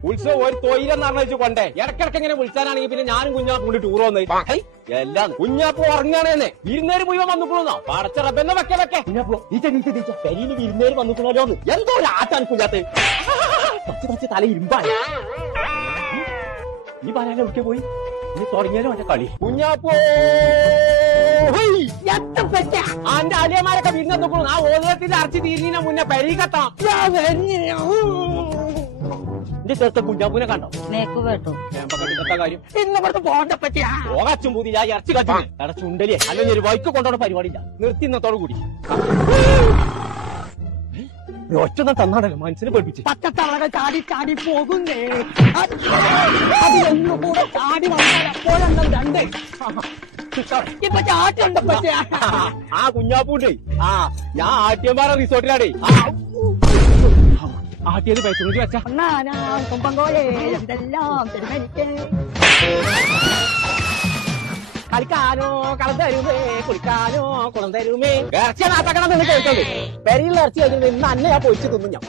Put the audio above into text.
ഉത്സവം ഒരു തൊയിലെന്ന് പറഞ്ഞു കൊണ്ടേ ഇടക്കിടക്ക് ഇങ്ങനെ വിളിച്ചാനാണെങ്കിൽ പിന്നെ ഞാനും കുഞ്ഞാപ്പും കൂടി ടൂർ വന്നേ എല്ലാം കുഞ്ഞാപ്പു ഉറങ്ങാണേന്നെ വിരുന്നേര് മുഴുവൻ വന്നിക്കണോന്നോ പടച്ച റബ്ബെന്നെ വെക്കെ കുഞ്ഞാപ്പു പെരിയിൽ വിരുന്നേര് വന്നിക്കണോന്ന് എന്തോ ഒരു ആട്ടാണ് കുഞ്ഞാത്ത് കുറച്ച് തല ഇരുമ്പാണ് ഈ പറയാൻ എവിടെ പോയി ഇനി തുടങ്ങിയാലും മറ്റേ കളി കുഞ്ഞാപ്പോ അന്റെ അലിയന്മാരൊക്കെ വിരുന്ന് നോക്കണം ആ ഓലത്തിന്റെ അരച്ച് തീരുന്നതിന് മുന്നേ പെരീക്കെത്താം എന്റെ ചേർത്ത കുഞ്ഞാപ്പൂനെ കണ്ടോ നേക്ക് കേട്ടോ കാര്യം ഇന്നവിടുത്തെ പോകണ്ട പറ്റിയാ പോകച്ചും പൂതി ഞാൻ ഇറച്ചി കത്തി എടാ ചുണ്ടലിയെ അല്ലെങ്കിൽ ഒരു വൈക്ക് കൊണ്ടോടെ പരിപാടിയില്ല നിർത്തി ഇന്നത്തോടു കൂടി ഒറ്റ തന്നാണല്ലോ മനസ്സിനെ പഠിപ്പിച്ച് പച്ചത്തളകൾ ചാടി ചാടി പോകുന്നേ അത് എന്നുകൂടെ ചാടി വന്നാൽ അപ്പോഴെണ്ണം രണ്ട് ഇപ്പൊ ചാട്ടുണ്ട് പറ്റിയ ആ കുഞ്ഞാപ്പൂണ്ടേ ആ ഞാൻ ആട്ടിയമ്പാറ റിസോർട്ടിലാടേ ആട്ടിയത് പൈസ കൂടി വെച്ചാ കൊമ്പങ്കോലേ എന്തെല്ലാം തിരുമനിക്ക് കളിക്കാനോ കളം തരുമേ കുളിക്കാനോ കുളം തരുമേ ഇറച്ചിയാണ് ആട്ടക്കണം എന്ന് കേൾക്കുന്നത് പെരിയിൽ ഇറച്ചി കഴിഞ്ഞിട്ട് ഇന്ന് അന്നെ ഞാൻ പൊരിച്ചു തിന്നു ഞാൻ